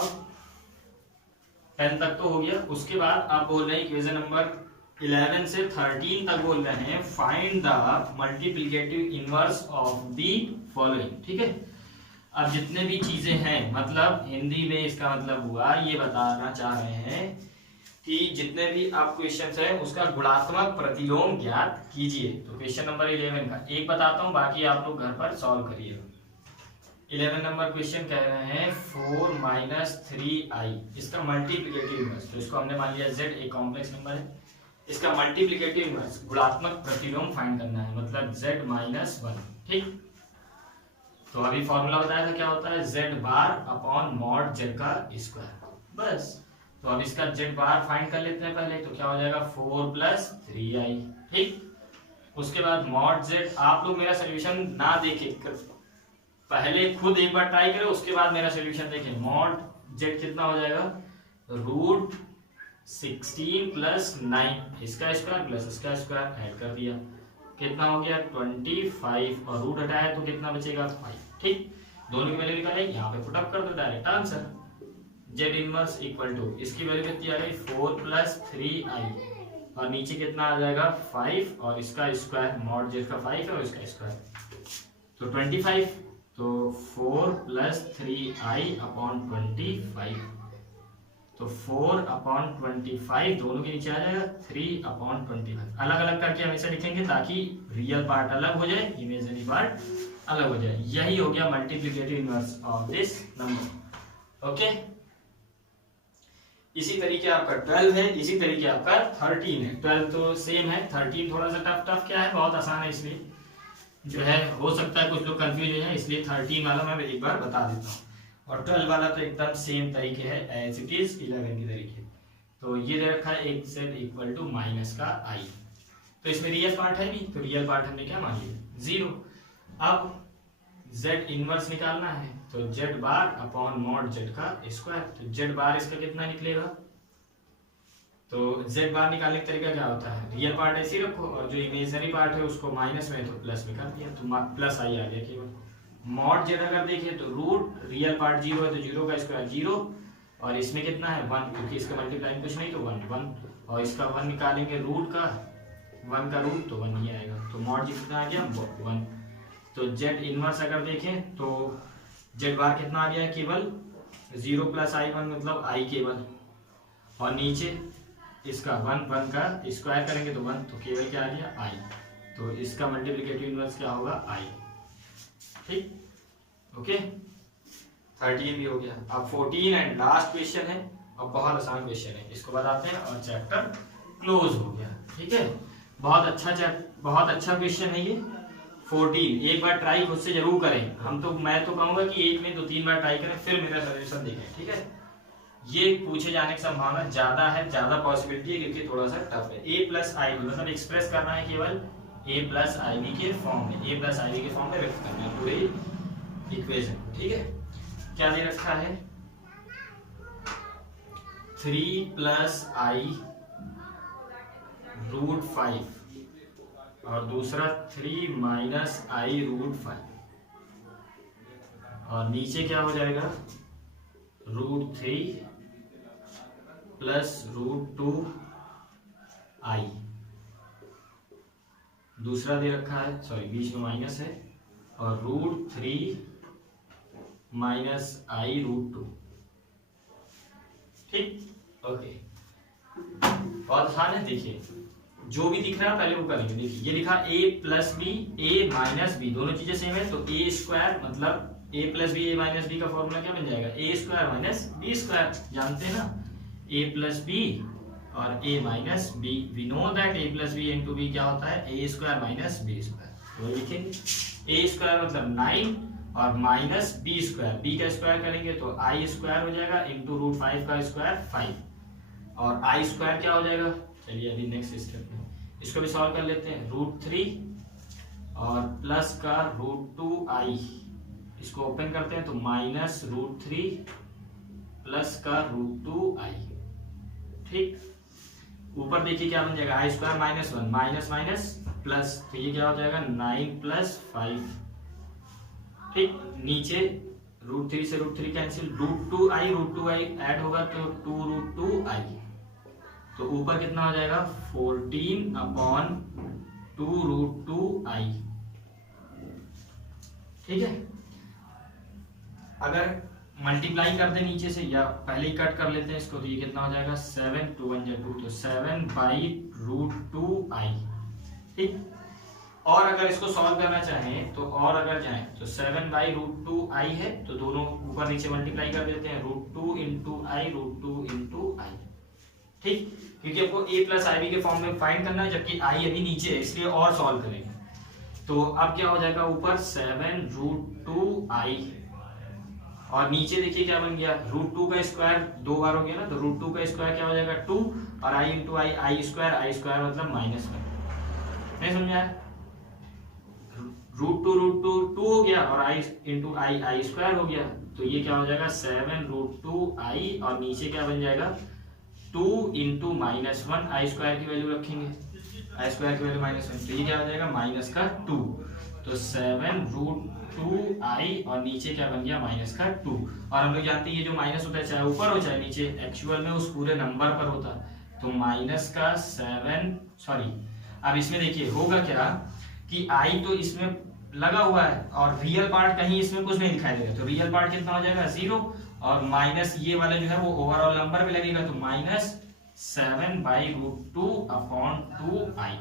10 तक तो हो गया। उसके बाद आप बोल रहे हैं इक्वेशन नंबर 11 से 13 तक बोल रहे हैं find the multiplicative inverse of the following. ठीक है, अब जितने भी चीजें हैं, मतलब हिंदी में इसका मतलब हुआ ये बताना चाह रहे हैं कि जितने भी आप क्वेश्चंस हैं उसका गुणात्मक प्रतिलोम ज्ञात कीजिए। तो क्वेश्चन नंबर 11 का एक बताता हूं, बाकी आप लोग घर पर सॉल्व करिएगा। 11 नंबर क्वेश्चन कह रहे हैं 4 - 3i, इसका मल्टीप्लिकेटिव इनवर्स। तो इसको हमने मान लिया z एक कॉम्प्लेक्स नंबर है, इसका मल्टीप्लिकेटिव इनवर्स गुणात्मक प्रतिलोम फाइंड करना है, मतलब z - 1। ठीक, तो अभी फॉर्मूला बताया था क्या होता है, z bar upon mod z का स्क्वायर, बस। तो अब इसका z बार फाइंड कर लेते हैं पहले, तो क्या हो जाएगा 4 + 3i। ठीक, उसके बाद मॉड z, आप लोग मेरा सोल्यूशन ना देखे, पहले खुद एक बार ट्राई करें, उसके बाद मेरा सोल्यूशन देखें। मॉड z कितना हो जाएगा, √16 + 9 इसका स्क्वायर प्लस इसका स्क्वायर ऐड कर दिया, कितना हो गया 25, और रूट हटाया तो कितना बचेगा 5। ठीक, दोनों की वैल्यू निकाले, यहाँ पे पुट अप कर दो, direct answer. z inverse equal to इसकी वैल्यू कितनी आ गई 4 + 3i, और नीचे कितना आ जाएगा 5, और इसका स्क्वायर, मॉड z का 5 है और इसका स्क्वायर तो 25। तो 4 + 3i अपॉन 25, तो 4/25 दोनों के नीचे आ जाएगा 3/25। अलग अलग करके हमेशा लिखेंगे ताकि रियल पार्ट अलग हो जाए, इमेजिनरी पार्ट अलग हो जाए। यही हो गया multiplicative inverse of this number. Okay, इसी तरीके आपका 12 है, इसी तरीके आपका 13 है। 12 तो सेम है, 13 थोड़ा सा टफ क्या है, बहुत आसान है, इसलिए जो है हो सकता है कुछ लोग कंफ्यूज है, इसलिए 13 वाला मैं एक बार बता देता हूँ, और 12 वाला तो एकदम सेम तरीके है एज इट इज 11 की तरीके। तो ये दे रखा है एक z इक्वल टू माइनस का i, तो इसमें रियल पार्ट है नहीं, तो रियल पार्ट हमने क्या मान लिया 0। अब z इनवर्स निकालना है, तो z bar upon mod z का स्क्वायर, तो z बार इसका कितना निकलेगा, तो z बार निकालने का तरीका क्या होता है, रियल पार्ट ऐसे ही रखो, और जो इमेजिनरी पार्ट है उसको माइनस में तो प्लस में कर दिया, तो प्लस i आ गया केवल। मॉड z अगर देखिए तो रूट रियल पार्ट 0 है तो 0 का स्क्वायर 0, और इसमें कितना है 1, क्योंकि इसका मल्टीप्लाई कुछ नहीं तो 1, और इसका 1 निकालेंगे रूट का, 1 का रूट तो 1 ही आएगा, तो मॉड जी कितना आ गया 1। तो z इनवर्स अगर देखें तो z बार कितना आ गया है केवल 0 + i1, मतलब i केवल, और नीचे इसका 1 का स्क्वायर करेंगे तो 1, तो केवल क्या आ गया i, तो इसका मल्टीप्लिकेटिव इनवर्स क्या होगा i। ठीक, ओके, 13 भी हो गया। अब 14 एंड लास्ट क्वेश्चन है, अब बहुत आसान क्वेश्चन है, इसको बताते हैं और चैप्टर क्लोज हो गया। ठीक है, बहुत अच्छा क्वेश्चन है ये 14। एक बार ट्राई खुद से जरूर करें, मैं तो कहूंगा कि एक में 2-3 बार ट्राई करें, फिर मेरा सॉल्यूशन देखें। ठीक है, ये पूछे जाने की संभावना ज्यादा है, ज्यादा पॉसिबिलिटी है, क्योंकि थोड़ा सा टफ है। a + ib मतलब एक्सप्रेस करना है केवल a + ib के फॉर्म में, a + ib के फॉर्म में व्यक्त करना है पूरी इक्वेशन। ठीक है, क्या दे रखा है 3 + i √5, और दूसरा 3 - i √5, और नीचे क्या हो जाएगा √3 + √2i, दूसरा दे रखा है, सॉरी बीच में माइनस है, और √3 - i √2। ठीक, ओके, बहुत आसान है। देखिए जो भी दिख रहा है पहले वो करेंगे। देखिए ये लिखा a + b, a - b, दोनों चीजें सेम है, तो a² मतलब a + b a - b का फॉर्मूला क्या बन जाएगा a² - b², जानते हैं ना, a + b और a - b, we know that a + b * b क्या होता है a² - b², तो लिखेंगे a² मतलब 9 और -b², b का स्क्वायर करेंगे तो i² हो जाएगा इंटू √5 का स्क्वायर 5, और i² क्या हो जाएगा, चलिए अभी नेक्स्ट स्टेप में इसको भी सॉल्व कर लेते हैं। √3 और प्लस का √2i, इसको ओपन करते हैं तो -√3 प्लस का √2i। ठीक, ऊपर देखिए क्या बन जाएगा, i² -1 माइनस माइनस प्लस, तो ये क्या हो जाएगा 9 + 5। ठीक, नीचे √3 से √3 कैंसिल, √2i ऐड होगा तो 2√2i, तो ऊपर कितना हो जाएगा 14/2√2i। ठीक है, अगर मल्टीप्लाई कर दे नीचे से या पहले ही कट कर लेते हैं इसको, तो ये कितना हो जाएगा 7 2 1 2, तो 7/√2i। ठीक, और अगर इसको सॉल्व करना चाहें तो और अगर जाएं तो 7/√2i है, तो दोनों ऊपर नीचे मल्टीप्लाई कर देते हैं, √2 × i √2 × i। ठीक, क्योंकि आपको a + ib के फॉर्म में फाइंड करना है, जबकि i अभी नीचे है इसलिए और सॉल्व करेंगे। तो अब क्या हो जाएगा ऊपर 7√2i और नीचे देखिए क्या बन गया, √2 का स्क्वायर 2 बार हो गया ना, तो √2 का स्क्वायर क्या हो जाएगा 2 और i × i i² मतलब -1। नहीं समझा? √2 हो गया और i × i i² हो गया, तो ये क्या हो जाएगा 7√2i और नीचे क्या बन जाएगा 2 × -1, i² की वैल्यू रखेंगे, i² की वैल्यू -1, तो ये क्या हो जाएगा -2, तो 7√2i और नीचे क्या बन गया -2। और हम लोग जानते हैं ये जो माइनस होता है चाहे ऊपर हो चाहे नीचे, एक्चुअल में उस पूरे नंबर पर होता, तो -7, अब इसमें देखिए होगा क्या कि i तो इसमें लगा हुआ है और रियल पार्ट कहीं इसमें कुछ नहीं दिखाई देगा, तो रियल पार्ट कितना हो जाएगा 0 और माइनस ये वाला जो है वो ओवरऑल नंबर पे लगेगा, तो -7/√2/2i।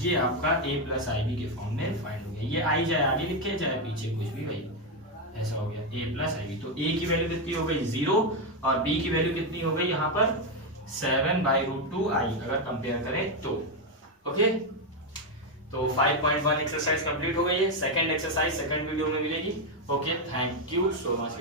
ये आपका a + ib के फॉर्म में फाइंड हो गया। ये i चाहे आगे लिखे चाहे पीछे कुछ भी वही ऐसा हो गया a + ib। तो a की वैल्यू कितनी हो गई 0 और b की वैल्यू कितनी हो गई यहाँ पर 7/√2i अगर कंपेयर करें तो। ओके, तो 5.1 एक्सरसाइज कंप्लीट हो गई है। सेकंड एक्सरसाइज सेकंड वीडियो में मिलेगी। Okay, thank you so much.